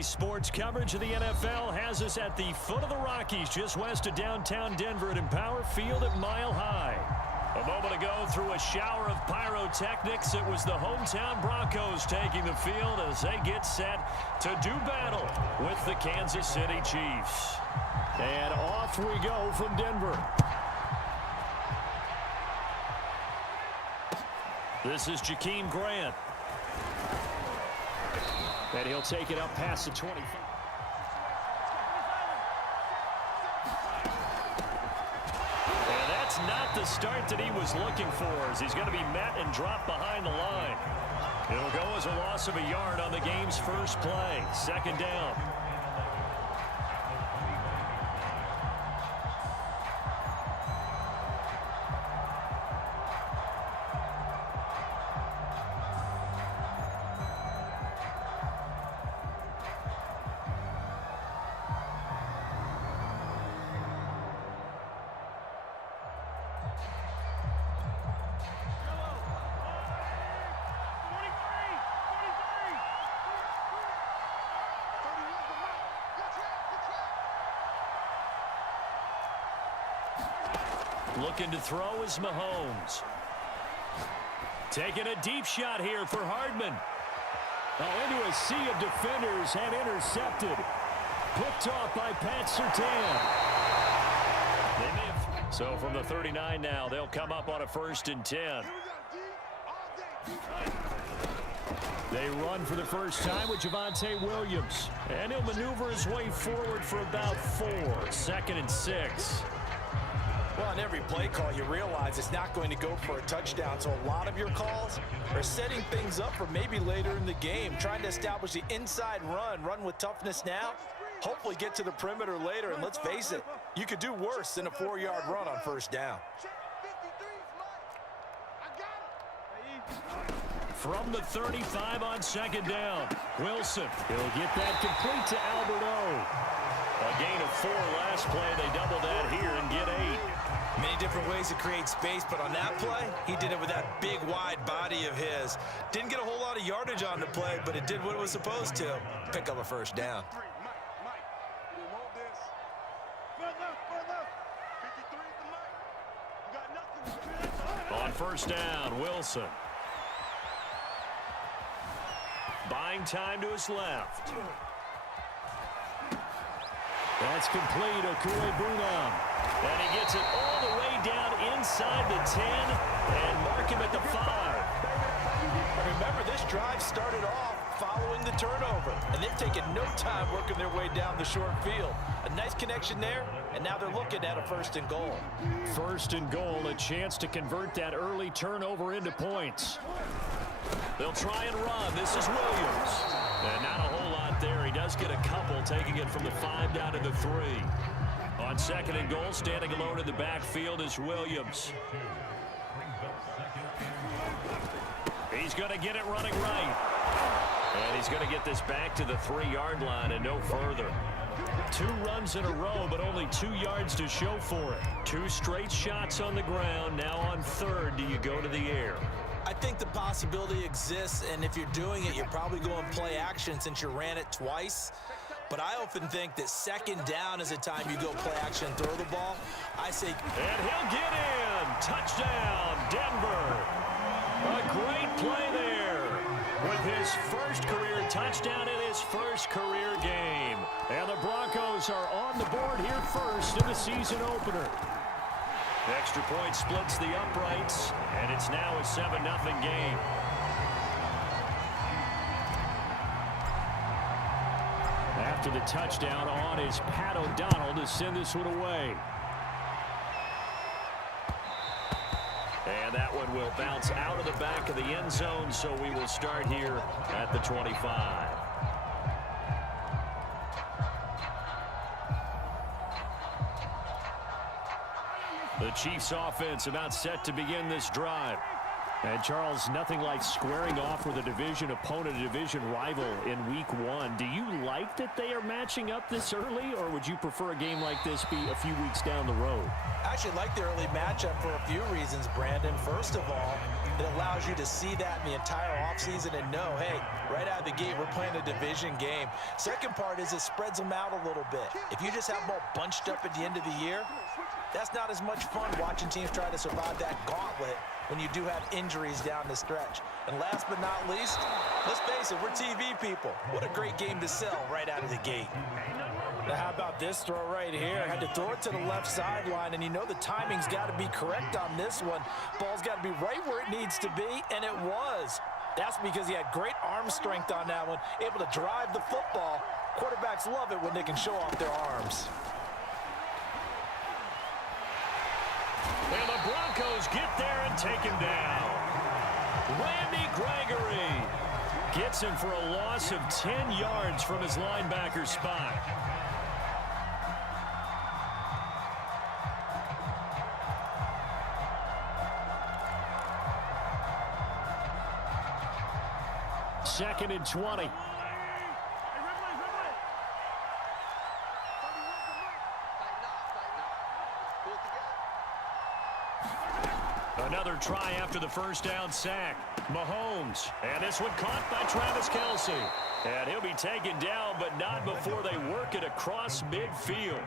Sports coverage of the NFL has us at the foot of the Rockies, just west of downtown Denver at Empower Field at Mile High. A moment ago, through a shower of pyrotechnics, it was the hometown Broncos taking the field as they get set to do battle with the Kansas City Chiefs. And off we go from Denver. This is Jakeem Grant. And he'll take it up past the 25. And that's not the start that he was looking for, as he's going to be met and dropped behind the line. It'll go as a loss of a yard on the game's first play. Second down. Looking to throw is Mahomes. Taking a deep shot here for Hardman. Into a sea of defenders and intercepted. Picked off by Pat Surtain. So from the 39 now, they'll come up on a 1st and 10. They run for the first time with Javonte Williams. And he'll maneuver his way forward for about 4. 2nd and 6. Well, on every play call, you realize it's not going to go for a touchdown. So a lot of your calls are setting things up for maybe later in the game, trying to establish the inside run with toughness now, hopefully get to the perimeter later. And let's face it, you could do worse than a 4-yard run on 1st down. From the 35 on 2nd down, Wilson. He'll get that complete to Alberto. A gain of 4 last play. They double that here and get 8. Many different ways to create space, but on that play, he did it with that big, wide body of his. Didn't get a whole lot of yardage on the play, but it did what it was supposed to. Pick up a 1st down. On 1st down, Wilson. Buying time to his left. That's complete. Okuegbunam. And he gets it all the way down inside the 10 and mark him at the 5. Remember, this drive started off following the turnover, and they've taken no time working their way down the short field. A nice connection there, and now they're looking at a 1st and goal. 1st and goal, a chance to convert that early turnover into points. They'll try and run. This is Williams. And not a whole lot there. He does get a couple, taking it from the 5 down to the 3. On 2nd and goal, standing alone in the backfield is Williams. He's going to get it running right. And he's going to get this back to the 3-yard line and no further. 2 runs in a row, but only 2 yards to show for it. 2 straight shots on the ground. Now on 3rd, do you go to the air? I think the possibility exists, and if you're doing it, you're probably going play action since you ran it twice. But I often think that 2nd down is a time you go play action and throw the ball. I say... And he'll get in. Touchdown, Denver. A great play there with his first career touchdown in his first career game. And the Broncos are on the board here first in the season opener. Extra point splits the uprights, and it's now a 7-0 game. After the touchdown, on is Pat O'Donnell to send this one away. And that one will bounce out of the back of the end zone, so we will start here at the 25. The Chiefs offense about set to begin this drive. And Charles, nothing like squaring off with a division opponent, a division rival in week 1. Do you like that they are matching up this early, or would you prefer a game like this be a few weeks down the road? I actually like the early matchup for a few reasons, Brandon. First of all, It allows you to see that in the entire offseason and know, hey, right out of the gate, we're playing a division game. Second part is it spreads them out a little bit. If you just have them all bunched up at the end of the year, that's not as much fun watching teams try to survive that gauntlet when you do have injuries down the stretch. And last but not least, let's face it, we're TV people. What a great game to sell right out of the gate. Now, how about this throw right here? Had to throw it to the left sideline, and you know the timing's got to be correct on this one. Ball's got to be right where it needs to be, and it was. That's because he had great arm strength on that one, able to drive the football. Quarterbacks love it when they can show off their arms. And the Broncos get there and take him down. Randy Gregory gets him for a loss of 10 yards from his linebacker spot. Second and 20. Another try after the first down sack. Mahomes. And this one caught by Travis Kelce. And he'll be taken down, but not before they work it across midfield.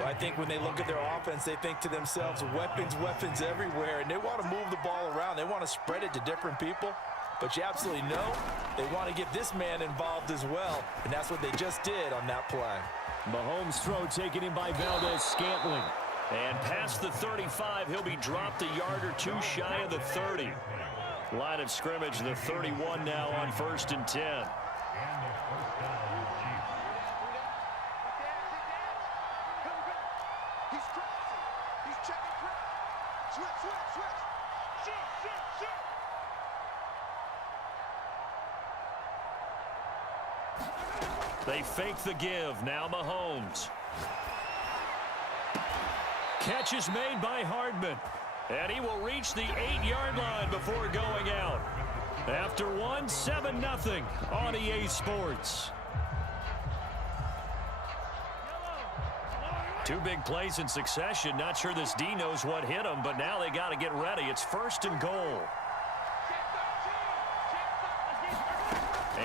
Well, I think when they look at their offense, they think to themselves, weapons, weapons everywhere. And they want to move the ball around. They want to spread it to different people. But you absolutely know they want to get this man involved as well. And that's what they just did on that play. Mahomes' throw taken in by Valdez-Scantling. And past the 35, he'll be dropped a yard or two shy of the 30. Line of scrimmage, the 31 now on 1st and 10. They fake the give. Now Mahomes. Catch is made by Hardman. And he will reach the 8-yard line before going out. After one, 7-0 on EA Sports. Two big plays in succession. Not sure this D knows what hit him, but now they got to get ready. It's 1st and goal.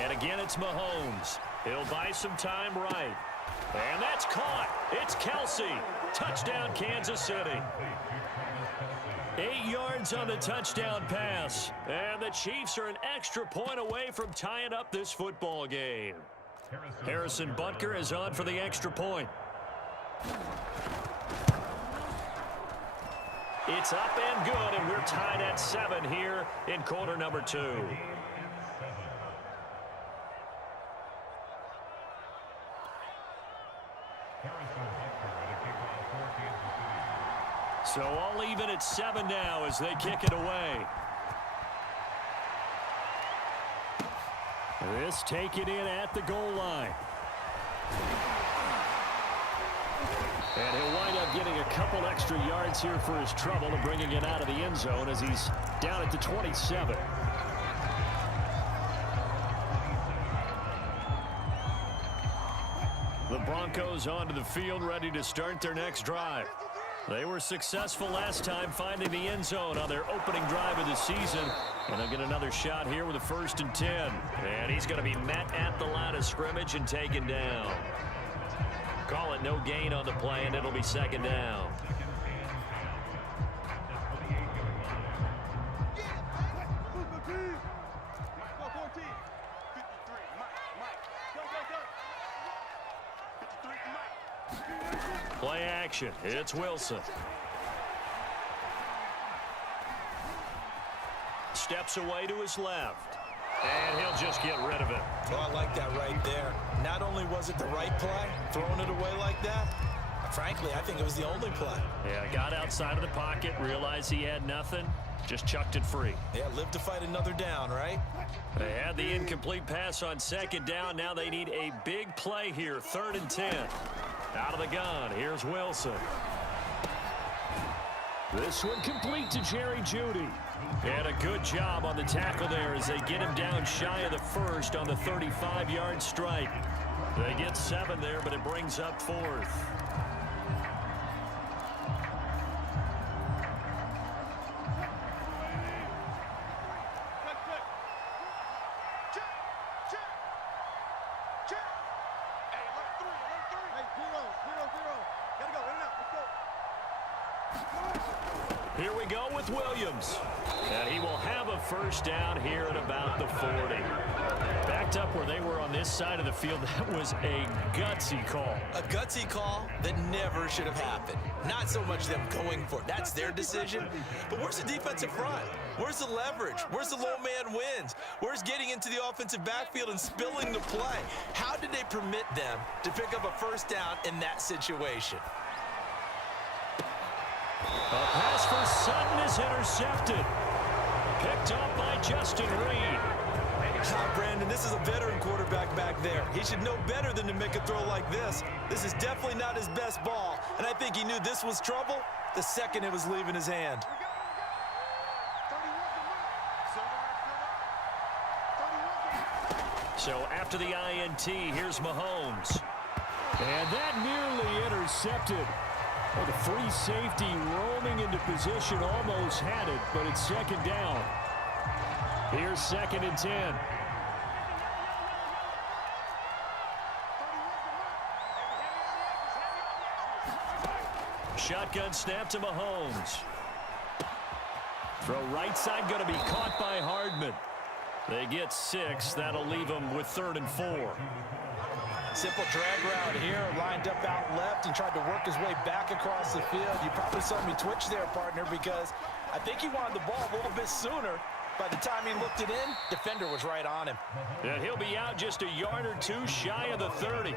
And again, it's Mahomes. He'll buy some time right. And that's caught. It's Kelce. Touchdown, Kansas City. 8 yards on the touchdown pass. And the Chiefs are an extra point away from tying up this football game. Harrison Butker is on for the extra point. It's up and good, and we're tied at 7 here in quarter number 2. So all even at 7 now as they kick it away. This taken in at the goal line. And he'll wind up getting a couple extra yards here for his trouble and bringing it out of the end zone as he's down at the 27. The Broncos onto the field, ready to start their next drive. They were successful last time finding the end zone on their opening drive of the season. And they'll get another shot here with a 1st and 10. And he's going to be met at the line of scrimmage and taken down. Call it no gain on the play, and it'll be 2nd down. Play action. It's Wilson. Steps away to his left. And he'll just get rid of it. Oh, I like that right there. Not only was it the right play, throwing it away like that, frankly, I think it was the only play. Yeah, got outside of the pocket, realized he had nothing, just chucked it free. Yeah, live to fight another down, right? They had the incomplete pass on 2nd down. Now they need a big play here, 3rd and 10. Out of the gun, here's Wilson. This one complete to Jerry Jeudy. And a good job on the tackle there as they get him down shy of the 1st on the 35-yard strike. They get 7 there, but it brings up 4th. Here we go with Williams. And he will have a first down here at about the 40. Backed up where they were on this side of the field. That was a gutsy call. A gutsy call that never should have happened. Not so much them going for it. That's their decision. But where's the defensive front? Where's the leverage? Where's the low man wins? Where's getting into the offensive backfield and spilling the play? How did they permit them to pick up a first down in that situation? A pass for Sutton is intercepted. Picked up by Justin Reed. Brandon, this is a veteran quarterback back there. He should know better than to make a throw like this. This is definitely not his best ball, and I think he knew this was trouble the second it was leaving his hand. So after the INT, here's Mahomes. And that nearly intercepted. Well, the free safety roaming into position almost had it, but it's second down. Here's 2nd and 10. Shotgun snap to Mahomes. Throw right side going to be caught by Hardman. They get 6. That'll leave them with 3rd and 4. Simple drag route here, lined up out left and tried to work his way back across the field. You probably saw me twitch there, partner, because I think he wanted the ball a little bit sooner. By the time he looked it in, defender was right on him. And he'll be out just a yard or two shy of the 30.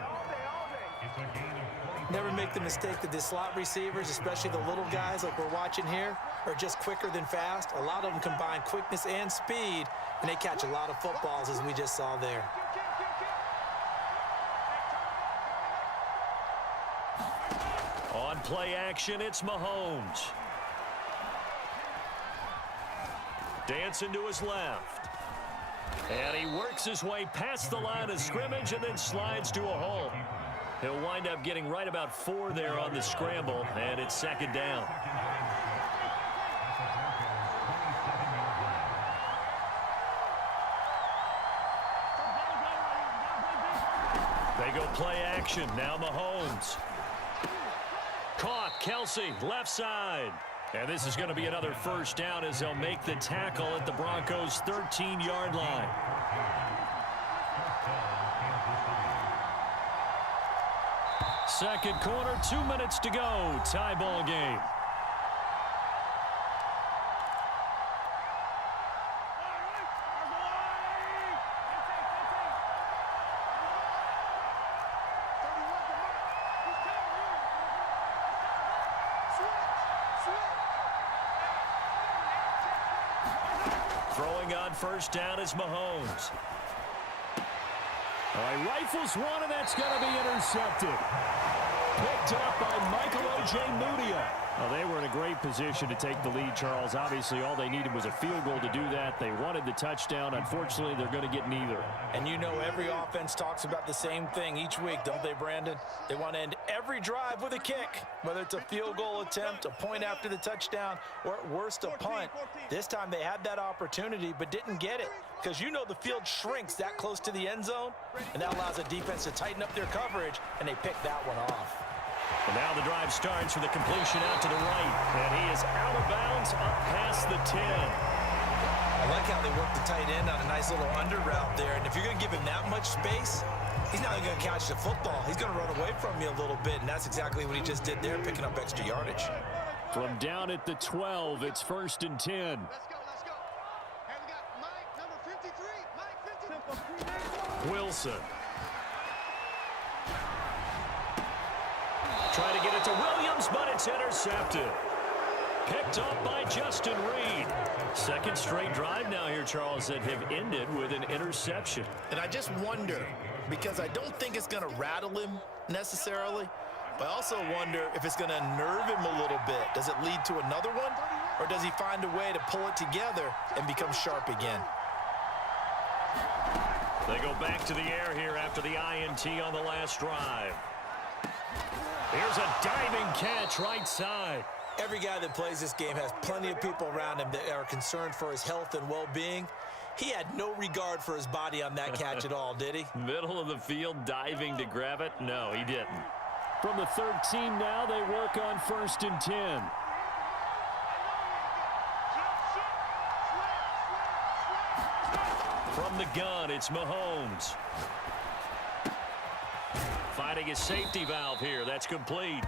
Never make the mistake that the slot receivers, especially the little guys like we're watching here, are just quicker than fast. A lot of them combine quickness and speed, and they catch a lot of footballs, as we just saw there. On play action, it's Mahomes. Dancing to his left. And he works his way past the line of scrimmage and then slides to a hole. He'll wind up getting right about 4 there on the scramble, and it's 2nd down. They go play action. Now Mahomes. Caught. Kelsey, left side. And this is going to be another first down as they'll make the tackle at the Broncos' 13-yard line. Second quarter, 2 minutes to go. Tie ball game. Throwing on first down is Mahomes. All right, rifles one, and that's going to be intercepted. Picked up by Michael Ojemudia. Well, they were in a great position to take the lead, Charles. Obviously, all they needed was a field goal to do that. They wanted the touchdown. Unfortunately, they're going to get neither. And you know every offense talks about the same thing each week, don't they, Brandon? They want to end every drive with a kick, whether it's a field goal attempt, a point after the touchdown, or at worst, a punt. This time they had that opportunity but didn't get it because you know the field shrinks that close to the end zone, and that allows the defense to tighten up their coverage, and they pick that one off. And now the drive starts with a completion out to the right. And he is out of bounds up past the 10. I like how they work the tight end on a nice little under route there. And if you're going to give him that much space, he's not going to catch the football. He's going to run away from you a little bit. And that's exactly what he just did there, picking up extra yardage. From down at the 12, it's 1st and 10. Let's go. And we got Mike, number 53. Mike 53. Wilson. Trying to get it to Williams, but it's intercepted. Picked up by Justin Reed. Second straight drive now here, Charles, that have ended with an interception. And I just wonder, because I don't think it's going to rattle him necessarily, but I also wonder if it's going to unnerve him a little bit. Does it lead to another one, or does he find a way to pull it together and become sharp again? They go back to the air here after the INT on the last drive. Here's a diving catch right side. Every guy that plays this game has plenty of people around him that are concerned for his health and well-being. He had no regard for his body on that catch at all, did he? Middle of the field diving to grab it? No, he didn't. From the 13 now, they work on 1st and 10. From the gun, it's Mahomes. Finding his safety valve here. That's complete.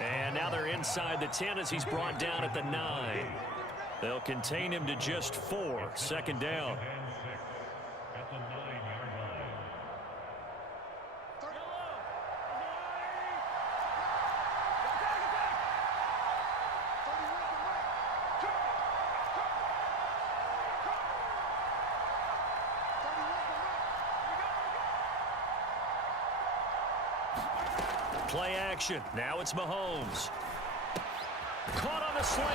And now they're inside the 10 as he's brought down at the 9. They'll contain him to just 4. 2nd down. Play action. Now it's Mahomes. Caught on the slant.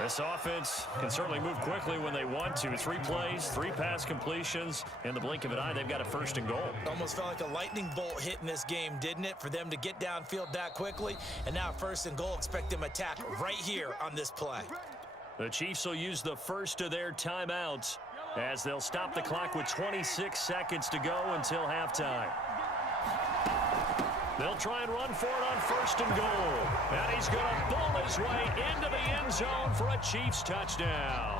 This offense can certainly move quickly when they want to. 3 plays, 3 pass completions. In the blink of an eye, they've got a 1st and goal. Almost felt like a lightning bolt hit in this game, didn't it? For them to get downfield that quickly. And now 1st and goal. Expect them to attack right here on this play. The Chiefs will use the first of their timeouts as they'll stop the clock with 26 seconds to go until halftime. They'll try and run for it on 1st and goal. And he's going to ball his way into the end zone for a Chiefs touchdown.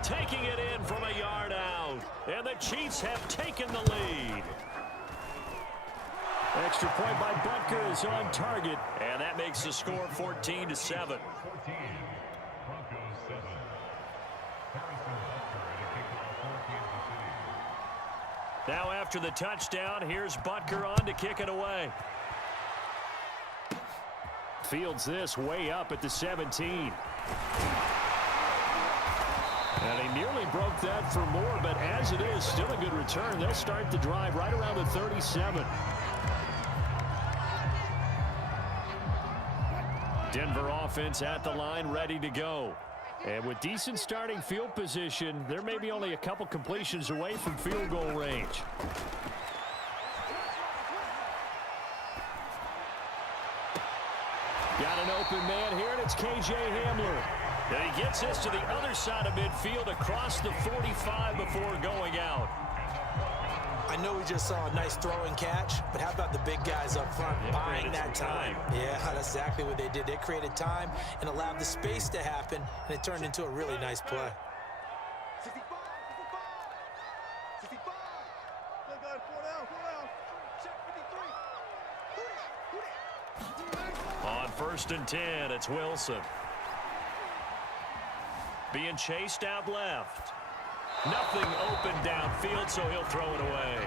Taking it in from a yard out. And the Chiefs have taken the lead. Extra point by Butker is on target. And that makes the score 14-7. Now after the touchdown, here's Butker on to kick it away. Fields this way up at the 17. And he nearly broke that for more, but as it is, still a good return. They'll start the drive right around the 37. Denver offense at the line, ready to go. And with decent starting field position, there may be only a couple completions away from field goal range. Got an open man here, and it's K.J. Hamler. And he gets this to the other side of midfield across the 45 before going out. I know we just saw a nice throw and catch, but how about the big guys up front buying that time? Yeah, that's exactly what they did. They created time and allowed the space to happen, and it turned into a really nice play. 65, 65. Look, guys, 4 down. Check 53. On 1st and 10, it's Wilson. Being chased out left. Nothing open downfield, so he'll throw it away.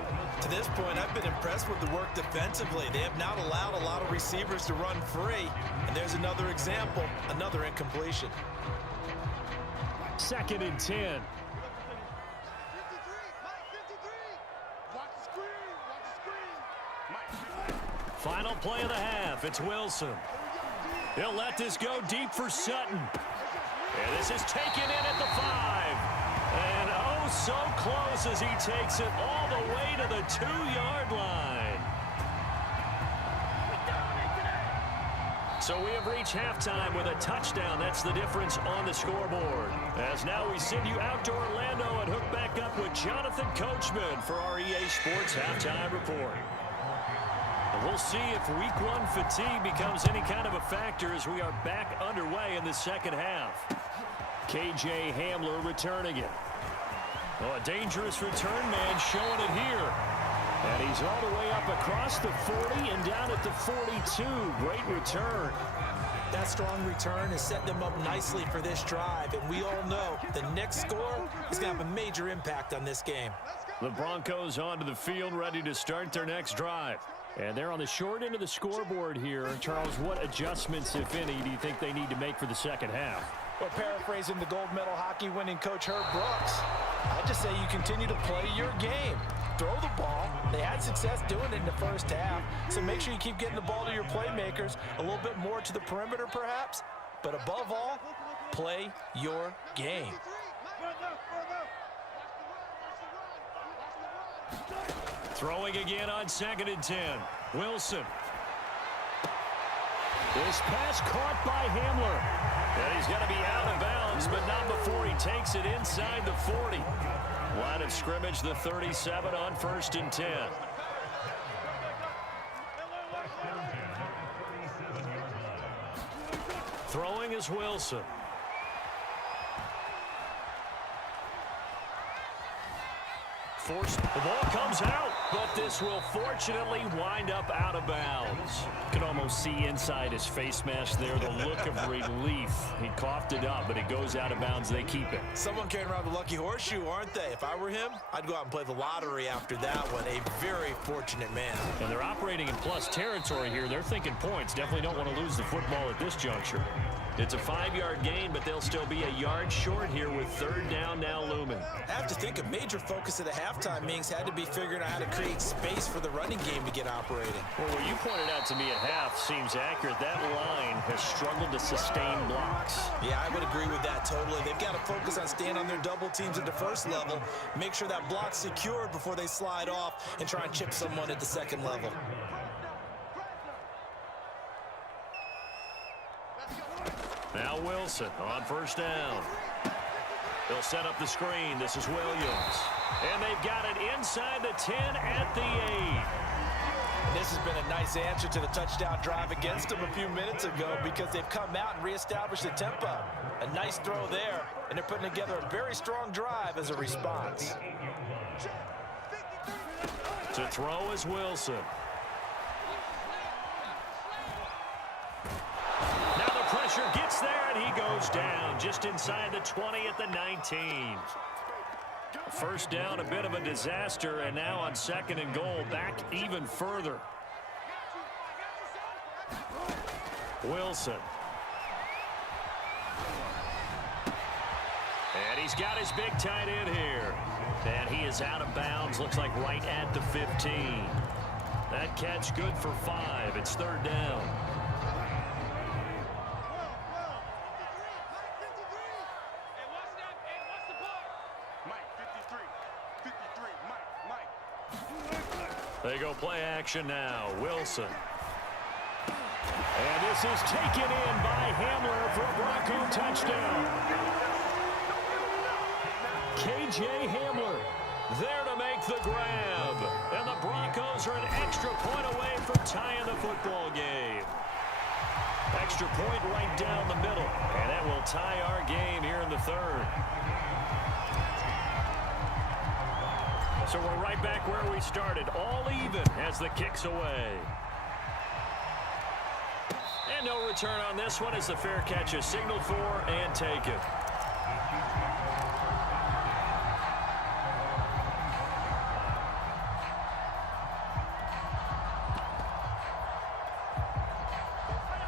To this point, I've been impressed with the work defensively. They have not allowed a lot of receivers to run free. And there's another example, another incompletion. 2nd and 10. 53. Mike, 53. Watch the screen. Final play of the half. It's Wilson. He'll let this go deep for Sutton. And this is taken in at the 5. And oh, so close as he takes it all the way to the 2-yard line. So we have reached halftime with a touchdown. That's the difference on the scoreboard. As now we send you out to Orlando and hook back up with Jonathan Coachman for our EA Sports Halftime Report. And we'll see if Week 1 fatigue becomes any kind of a factor as we are back underway in the second half. K.J. Hamler returning it. Oh, a dangerous return man showing it here. And he's all the way up across the 40 and down at the 42. Great return. That strong return has set them up nicely for this drive. And we all know the next score is going to have a major impact on this game. The Broncos onto the field ready to start their next drive. And they're on the short end of the scoreboard here. Charles, what adjustments, if any, do you think they need to make for the second half? Well, paraphrasing the gold medal hockey winning coach Herb Brooks, I just say you continue to play your game. Throw the ball. They had success doing it in the first half, so make sure you keep getting the ball to your playmakers, a little bit more to the perimeter perhaps, but above all, play your game. Throwing again on 2nd and 10. Wilson. This pass caught by Hamler. And he's going to be out of bounds, but not before he takes it inside the 40. Line of scrimmage, the 37 on 1st and 10. is Wilson. Forced. The ball comes out, but this will fortunately wind up out of bounds. You can almost see inside his face mask there the look of relief. He coughed it up, but it goes out of bounds. They keep it. Someone carrying around the lucky horseshoe, aren't they? If I were him, I'd go out and play the lottery after that one. A very fortunate man. And they're operating in plus territory here. They're thinking points. Definitely don't want to lose the football at this juncture. It's a 5-yard gain, but they'll still be a yard short here with third down now looming. I have to think a major focus at the halftime meetings had to be figuring out how to create space for the running game to get operating. Well, what you pointed out to me at half seems accurate. That line has struggled to sustain blocks. Yeah, I would agree with that totally. They've got to focus on staying on their double teams at the first level, make sure that block's secured before they slide off and try and chip someone at the second level. Now Wilson on first down. They'll set up the screen. This is Williams. And they've got it inside the 10 at the 8. And this has been a nice answer to the touchdown drive against them a few minutes ago because they've come out and reestablished the tempo. A nice throw there, and they're putting together a very strong drive as a response. To throw is Wilson. Now the pressure gets there, and he goes down just inside the 20 at the 19. First down, a bit of a disaster, and now on second and goal, back even further. Wilson. And he's got his big tight end here. And he is out of bounds, looks like right at the 15. That catch good for 5. It's third down. They go play action now. Wilson. And this is taken in by Hamler for a Bronco touchdown. K.J. Hamler there to make the grab. And the Broncos are an extra point away from tying the football game. Extra point right down the middle. And that will tie our game here in the third. So we're right back where we started, all even as the kick's away. And no return on this one as the fair catch is signaled for and taken.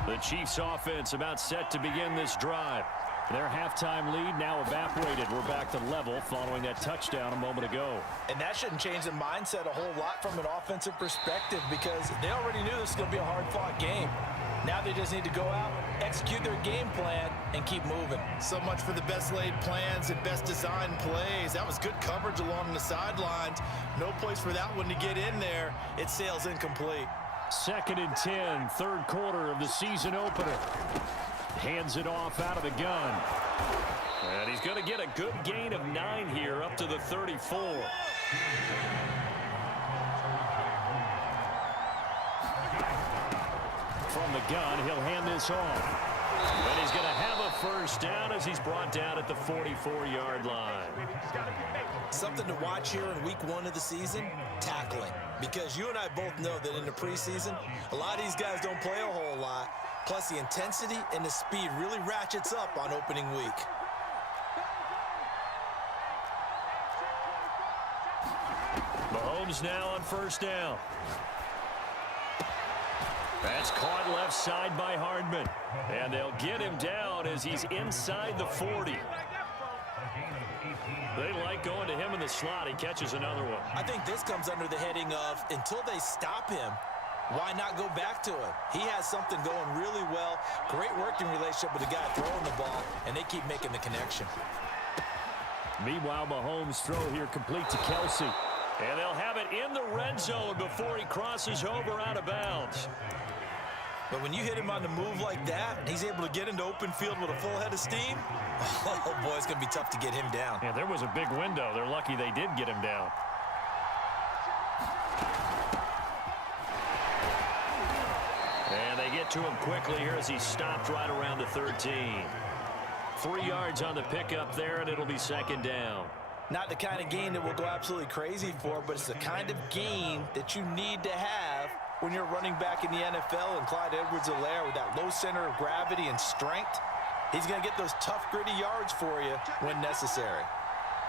The Chiefs offense about set to begin this drive. Their halftime lead now evaporated. We're back to level following that touchdown a moment ago. And that shouldn't change the mindset a whole lot from an offensive perspective because they already knew this was going to be a hard-fought game. Now they just need to go out, execute their game plan, and keep moving. So much for the best laid plans and best designed plays. That was good coverage along the sidelines. No place for that one to get in there. It sails incomplete. Second and 10, third quarter of the season opener. Hands it off out of the gun. And he's going to get a good gain of 9 here up to the 34. From the gun, he'll hand this off. And he's going to have a first down as he's brought down at the 44-yard line. Something to watch here in week 1 of the season, tackling. Because you and I both know that in the preseason, a lot of these guys don't play a whole lot. Plus, the intensity and the speed really ratchets up on opening week. Mahomes now on first down. That's caught left side by Hardman. And they'll get him down as he's inside the 40. They like going to him in the slot. He catches another one. I think this comes under the heading of until they stop him, why not go back to it? He has something going really well. Great working relationship with the guy throwing the ball, and they keep making the connection. Meanwhile, Mahomes' throw here complete to Kelsey. And they'll have it in the red zone before he crosses over out of bounds. But when you hit him on the move like that, he's able to get into open field with a full head of steam, oh boy, it's going to be tough to get him down. Yeah, there was a big window. They're lucky they did get him down. And they get get to him quickly here as he stopped right around the 13. 3 yards on the pickup there, and it'll be second down. Not the kind of gain that we'll go absolutely crazy for, but it's the kind of gain that you need to have when you're running back in the NFL. And Clyde Edwards-Helaire, with that low center of gravity and strength, he's going to get those tough, gritty yards for you when necessary.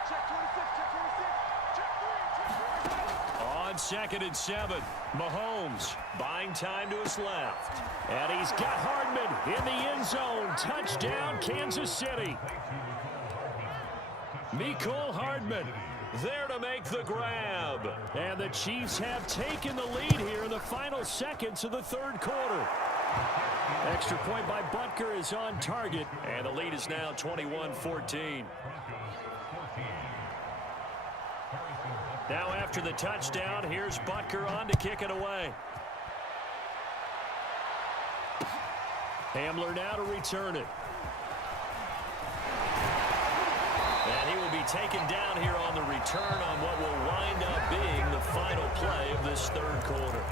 Check 26, check 26, check 3, check 3. On 2nd and 7, Mahomes buying time to his left. And he's got Hardman in the end zone. Touchdown, Kansas City. Mecole Hardman there to make the grab. And the Chiefs have taken the lead here in the final seconds of the third quarter. Extra point by Butker is on target, and the lead is now 21-14. Now after the touchdown, here's Butker on to kick it away. Hamler now to return it. And he will be taken down here on the return on what will wind up being the final play of this third quarter.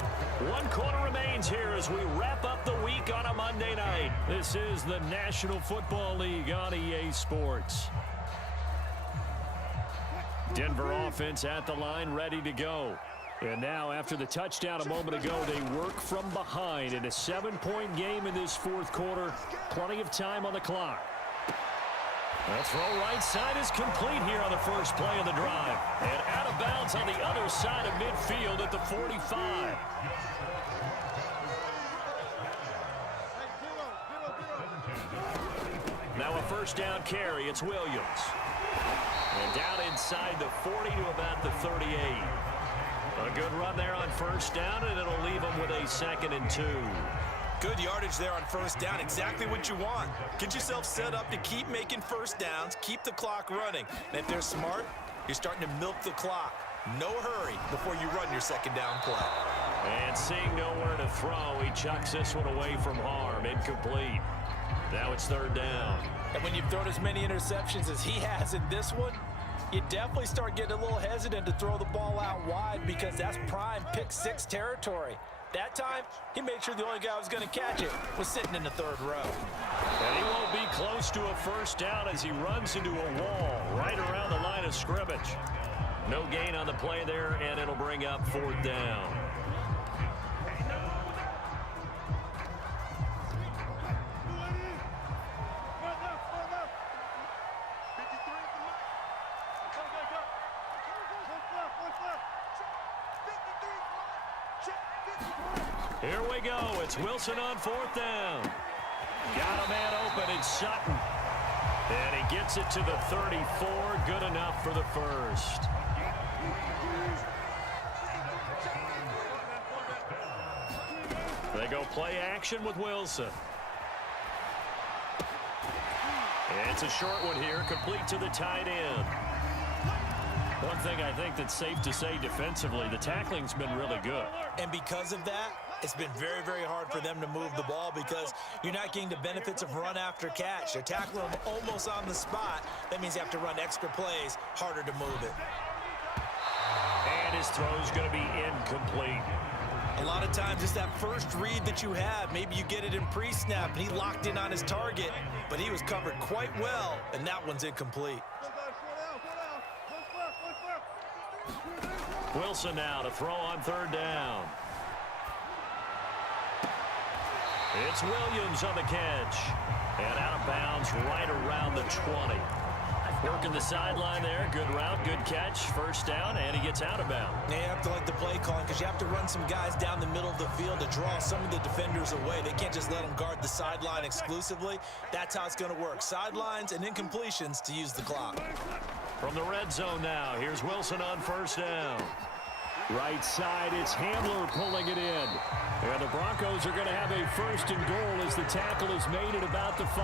1 quarter remains here as we wrap up the week on a Monday night. This is the National Football League on EA Sports. Denver offense at the line, ready to go. And now, after the touchdown a moment ago, they work from behind in a 7-point game in this fourth quarter. Plenty of time on the clock. The throw right side is complete here on the first play of the drive. And out of bounds on the other side of midfield at the 45. Now a first down carry. It's Williams. And down inside the 40 to about the 38. A good run there on first down, and it'll leave them with a 2nd and 2. Good yardage there on first down. Exactly what you want. Get yourself set up to keep making first downs, keep the clock running. And if they're smart, you're starting to milk the clock. No hurry before you run your second down play. And seeing nowhere to throw, he chucks this one away from harm. Incomplete. Now it's third down. And when you've thrown as many interceptions as he has in this one, you definitely start getting a little hesitant to throw the ball out wide because that's prime pick 6 territory. That time, he made sure the only guy who was going to catch it was sitting in the third row. And he won't be close to a first down as he runs into a wall right around the line of scrimmage. No gain on the play there, and it'll bring up fourth down. Here we go. It's Wilson on fourth down. Got a man open. It's Sutton. And he gets it to the 34. Good enough for the first. They go play action with Wilson. It's a short one here, complete to the tight end. One thing I think that's safe to say defensively, the tackling's been really good. And because of that, it's been very, very hard for them to move the ball because you're not getting the benefits of run after catch. They're tackling them almost on the spot. That means you have to run extra plays, harder to move it. And his throw's going to be incomplete. A lot of times it's that first read that you have. Maybe you get it in pre-snap, and he locked in on his target, but he was covered quite well, and that one's incomplete. Wilson now to throw on third down. It's Williams on the catch. And out of bounds right around the 20. Working the sideline there. Good route, good catch. First down, and he gets out of bounds. Now you have to like the play calling because you have to run some guys down the middle of the field to draw some of the defenders away. They can't just let them guard the sideline exclusively. That's how it's going to work. Sidelines and incompletions to use the clock. From the red zone now, here's Wilson on first down. Right side, it's Hamler pulling it in. And the Broncos are going to have a first and goal as the tackle is made at about the 5.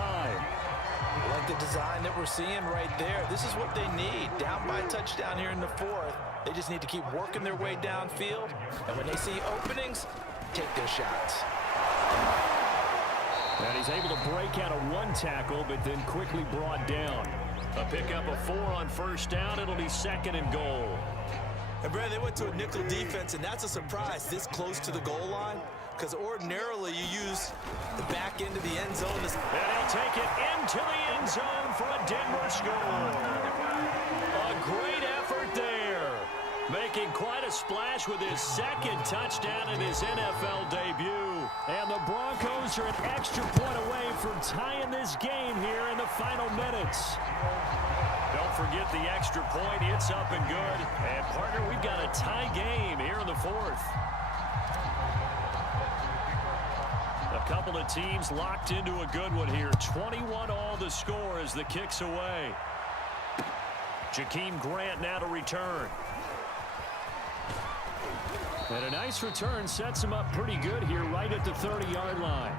I like the design that we're seeing right there. This is what they need. Down by a touchdown here in the fourth. They just need to keep working their way downfield. And when they see openings, take their shots. And he's able to break out of one tackle, but then quickly brought down. A pickup of 4 on first down. It'll be second and goal. And Brad, they went to a nickel defense, and that's a surprise this close to the goal line. because ordinarily you use the back end of the end zone. And he'll take it into the end zone for a Denver score. A great effort there. Making quite a splash with his second touchdown in his NFL debut. And the Broncos are an extra point away from tying this game here in the final minutes. Don't forget the extra point. It's up and good. And, partner, we've got a tie game here in the fourth. A couple of teams locked into a good one here. 21-all the score as the kick's away. Jakeem Grant now to return. And a nice return sets him up pretty good here right at the 30-yard line.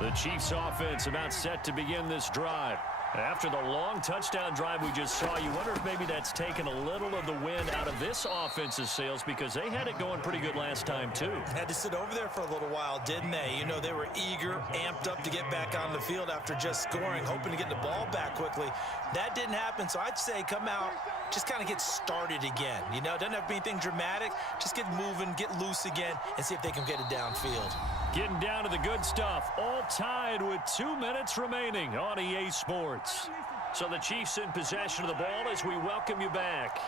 The Chiefs offense about set to begin this drive. After the long touchdown drive we just saw, you wonder if maybe that's taken a little of the wind out of this offense's sails because they had it going pretty good last time too. Had to sit over there for a little while, didn't they? You know, they were eager, amped up to get back on the field after just scoring, hoping to get the ball back quickly. That didn't happen, so I'd say come out, just kind of get started again. You know, doesn't have to be anything dramatic. Just get moving, get loose again, and see if they can get it downfield. Getting down to the good stuff. All tied with 2 minutes remaining on EA Sports. So the Chiefs in possession of the ball as we welcome you back.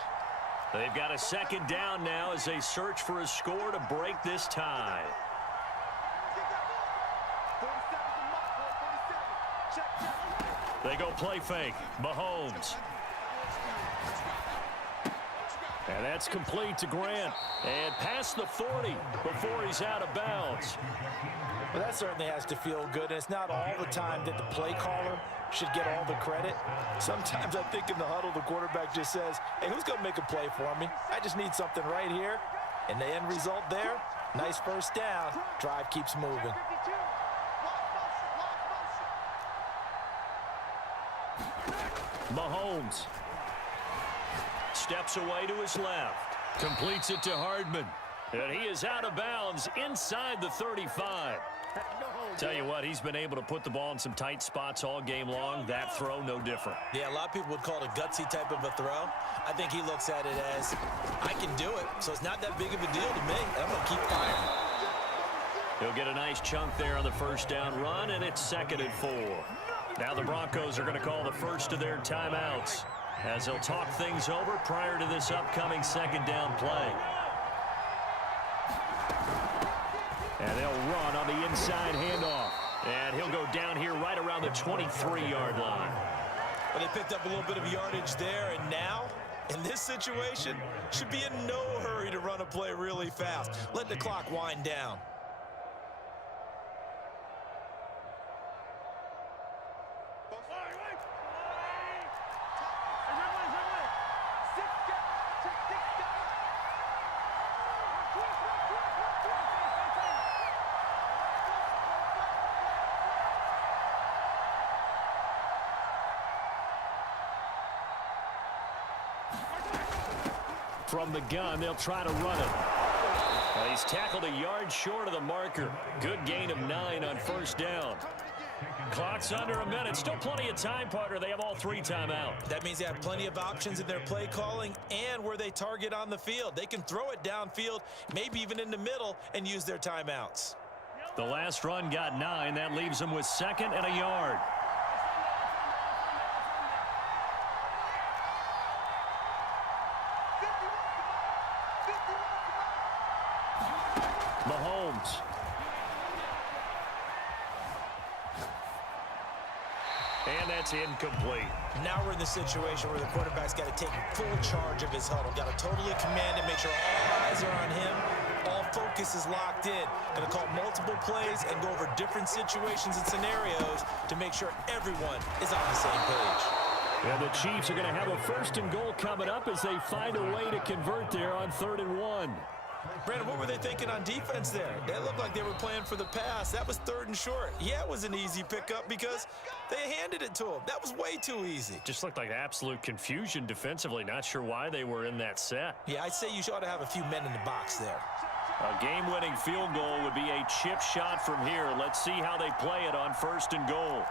They've got a second down now as they search for a score to break this tie. They go play fake. Mahomes. And that's complete to Grant. And past the 40 before he's out of bounds. Well, that certainly has to feel good. And it's not all the time that the play caller should get all the credit. Sometimes I think in the huddle, the quarterback just says, hey, who's going to make a play for me? I just need something right here. And the end result there, nice first down. Drive keeps moving. Mahomes steps away to his left. Completes it to Hardman. And he is out of bounds inside the 35. Tell you what, he's been able to put the ball in some tight spots all game long. That throw, no different. Yeah, a lot of people would call it a gutsy type of a throw. I think he looks at it as, I can do it, so it's not that big of a deal to me. I'm going to keep firing. He'll get a nice chunk there on the first down run, and it's 2nd and 4. Now the Broncos are going to call the first of their timeouts as they'll talk things over prior to this upcoming second down play. And they'll run on the inside handoff. And he'll go down here right around the 23-yard line. Well, they picked up a little bit of yardage there, and now, in this situation, should be in no hurry to run a play really fast. Let the clock wind down. From the gun, they'll try to run it. He's tackled a yard short of the marker. Good gain of 9 on first down. Clock's under a minute. Still plenty of time, partner. They have all 3 timeouts. That means they have plenty of options in their play calling and where they target on the field. They can throw it downfield, maybe even in the middle, and use their timeouts. The last run got 9. That leaves them with 2nd and a yard. Mahomes. And that's incomplete. Now we're in the situation where the quarterback's got to take full charge of his huddle. Got to totally command it, make sure all eyes are on him. All focus is locked in. Going to call multiple plays and go over different situations and scenarios to make sure everyone is on the same page. And the Chiefs are going to have a 1st and goal coming up as they find a way to convert there on 3rd and 1. Brandon, what were they thinking on defense there? They looked like they were playing for the pass. That was 3rd and short. Yeah, it was an easy pickup because they handed it to him. That was way too easy. Just looked like absolute confusion defensively. Not sure why they were in that set. Yeah, I'd say you ought to have a few men in the box there. A game-winning field goal would be a chip shot from here. Let's see how they play it on 1st and goal.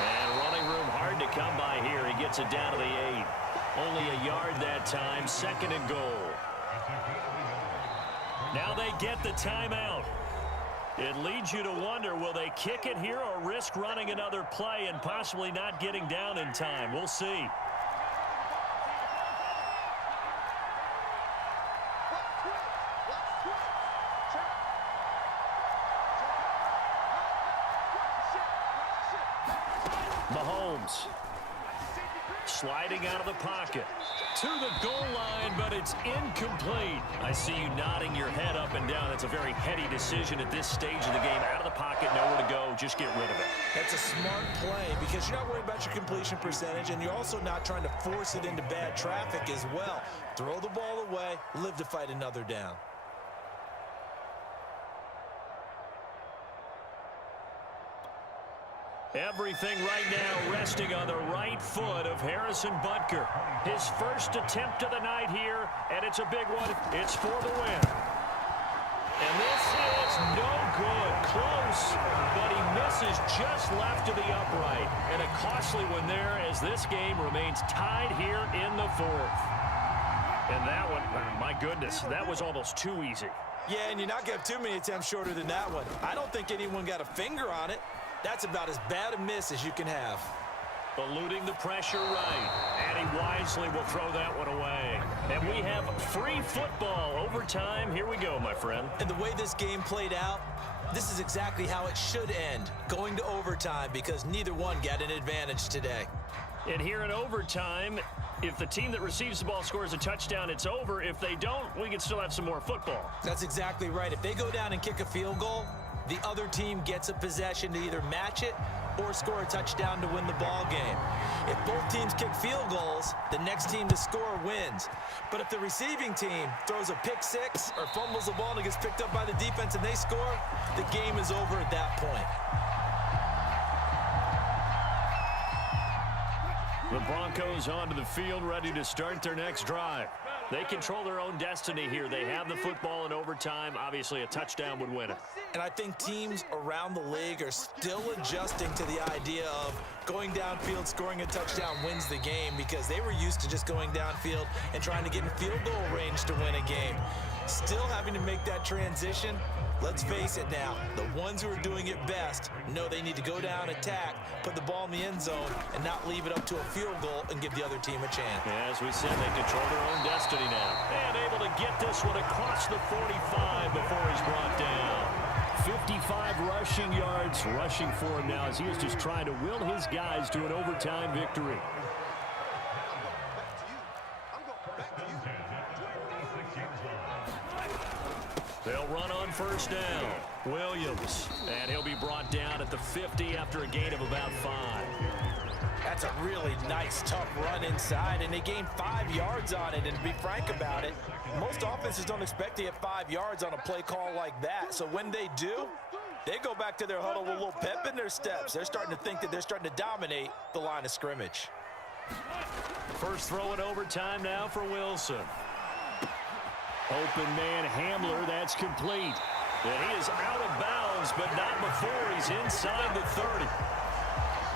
And running room hard to come by here. He gets it down to the 8. Only a yard that time, 2nd and goal. Now they get the timeout. It leads you to wonder, will they kick it here or risk running another play and possibly not getting down in time? We'll see. Mahomes sliding out of the pocket to the goal line, but it's incomplete. I see you nodding your head up and down. That's a very heady decision at this stage of the game. Out of the pocket, nowhere to go. Just get rid of it. That's a smart play because you're not worried about your completion percentage, and you're also not trying to force it into bad traffic as well. Throw the ball away, live to fight another down. Everything right now resting on the right foot of Harrison Butker. His first attempt of the night here, and it's a big one. It's for the win. And this is no good. Close, but he misses just left of the upright. And a costly one there as this game remains tied here in the 4th. And that one, my goodness, that was almost too easy. Yeah, and you're not going to have too many attempts shorter than that one. I don't think anyone got a finger on it. That's about as bad a miss as you can have. Eluding the pressure right. And he wisely will throw that one away. And we have free football. Overtime. Here we go, my friend. And the way this game played out, this is exactly how it should end. Going to overtime because neither one got an advantage today. And here in overtime, if the team that receives the ball scores a touchdown, it's over. If they don't, we can still have some more football. That's exactly right. If they go down and kick a field goal, the other team gets a possession to either match it or score a touchdown to win the ball game. If both teams kick field goals, the next team to score wins. But if the receiving team throws a pick six or fumbles the ball and it gets picked up by the defense and they score, the game is over at that point. The Broncos onto the field, ready to start their next drive. They control their own destiny here. They have the football in overtime. Obviously, a touchdown would win it. And I think teams around the league are still adjusting to the idea of going downfield, scoring a touchdown wins the game because they were used to just going downfield and trying to get in field goal range to win a game. Still having to make that transition. Let's face it now, the ones who are doing it best know they need to go down, attack, put the ball in the end zone, and not leave it up to a field goal and give the other team a chance. As we said, they control their own destiny now. And able to get this one across the 45 before he's brought down. 55 rushing yards rushing for him now as he is just trying to will his guys to an overtime victory. They'll run on first down. Williams, and he'll be brought down at the 50 after a gain of about 5. That's a really nice, tough run inside, and they gained 5 yards on it. And to be frank about it, most offenses don't expect to get 5 yards on a play call like that. So when they do, they go back to their huddle with a little pep in their steps. They're starting to think that they're starting to dominate the line of scrimmage. First throw in overtime now for Wilson. Open man Hamler, that's complete. And he is out of bounds, but not before he's inside the 30.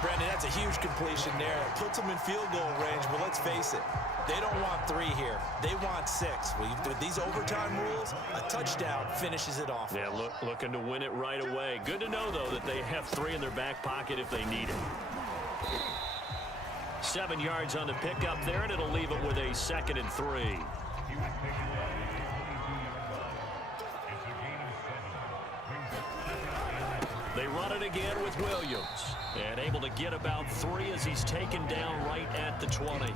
Brandon, that's a huge completion there. It puts them in field goal range, but let's face it, they don't want 3 here. They want 6. With these overtime rules, a touchdown finishes it off. Yeah, looking to win it right away. Good to know, though, that they have 3 in their back pocket if they need it. 7 yards on the pickup there, and it'll leave it with a 2nd and 3. They run it again with Williams. And able to get about 3 as he's taken down right at the 20.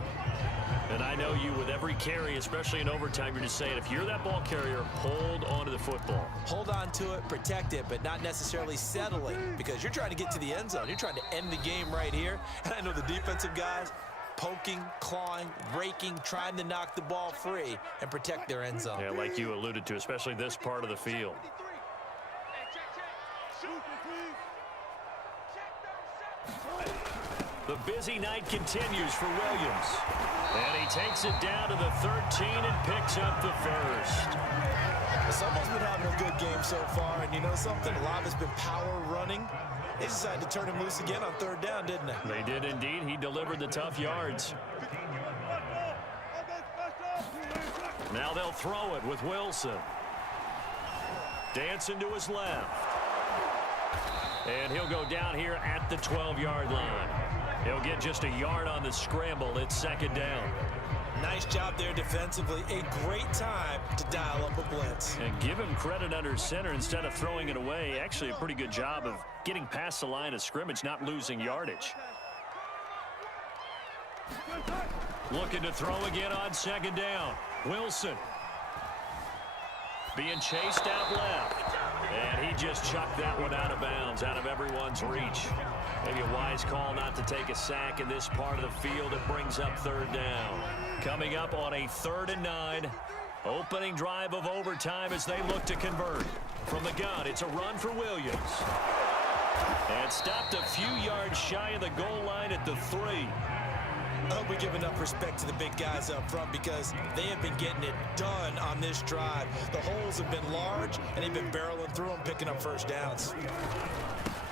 And I know you, with every carry, especially in overtime, you're just saying, if you're that ball carrier, hold on to the football. Hold on to it, protect it, but not necessarily settle it, because you're trying to get to the end zone. You're trying to end the game right here. And I know the defensive guys poking, clawing, raking, trying to knock the ball free and protect their end zone. Yeah, like you alluded to, especially this part of the field. The busy night continues for Williams. And he takes it down to the 13 and picks up the first. Someone's been having a good game so far, and you know something? A lot has been power running. They decided to turn him loose again on 3rd down, didn't they? They did indeed. He delivered the tough yards. Now they'll throw it with Wilson. Dancing to his left. And he'll go down here at the 12-yard line. He'll get just a yard on the scramble. It's second down. Nice job there defensively. A great time to dial up a blitz. And give him credit under center instead of throwing it away. Actually a pretty good job of getting past the line of scrimmage, not losing yardage. Looking to throw again on second down. Wilson. Being chased out left. And he just chucked that one out of bounds, out of everyone's reach. Maybe a wise call not to take a sack in this part of the field. It brings up third down. Coming up on a 3rd and 9. Opening drive of overtime as they look to convert. From the gun, it's a run for Williams. And stopped a few yards shy of the goal line at the 3. I hope we give enough respect to the big guys up front because they have been getting it done on this drive. The holes have been large, and they've been barreling through them, picking up first downs.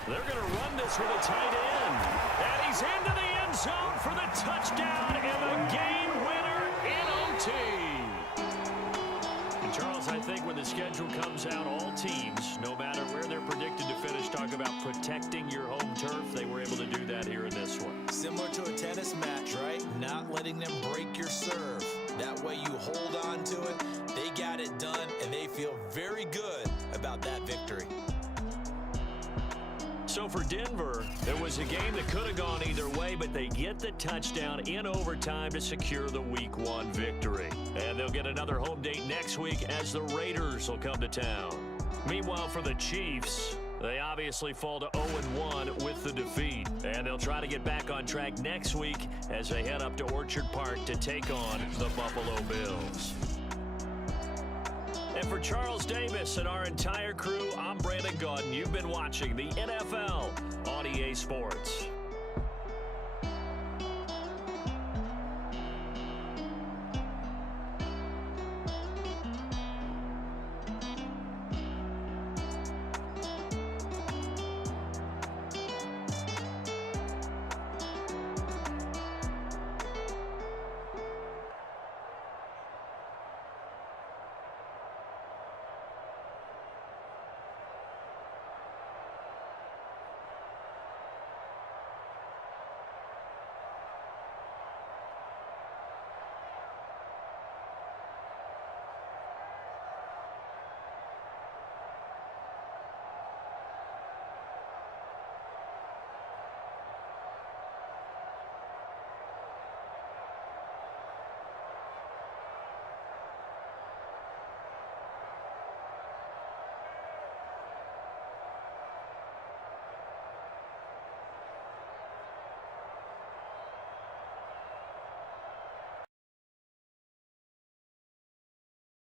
They're going to run this with a tight end. And he's into the end zone for the touchdown and the game winner in OT. And Charles, I think when the schedule comes out, all teams, no matter where they're predicted to finish, talk about protecting your home turf. They were able to do that here in this one. Similar to a tennis match, right? Not letting them break your serve. That way you hold on to it. They got it done, and they feel very good about that victory. So for Denver, there was a game that could have gone either way, but they get the touchdown in overtime to secure the Week 1 victory. And they'll get another home date next week as the Raiders will come to town. Meanwhile, for the Chiefs, they obviously fall to 0-1 with the defeat. And they'll try to get back on track next week as they head up to Orchard Park to take on the Buffalo Bills. And for Charles Davis and our entire crew, I'm Brandon Gaudin. You've been watching the NFL on EA Sports.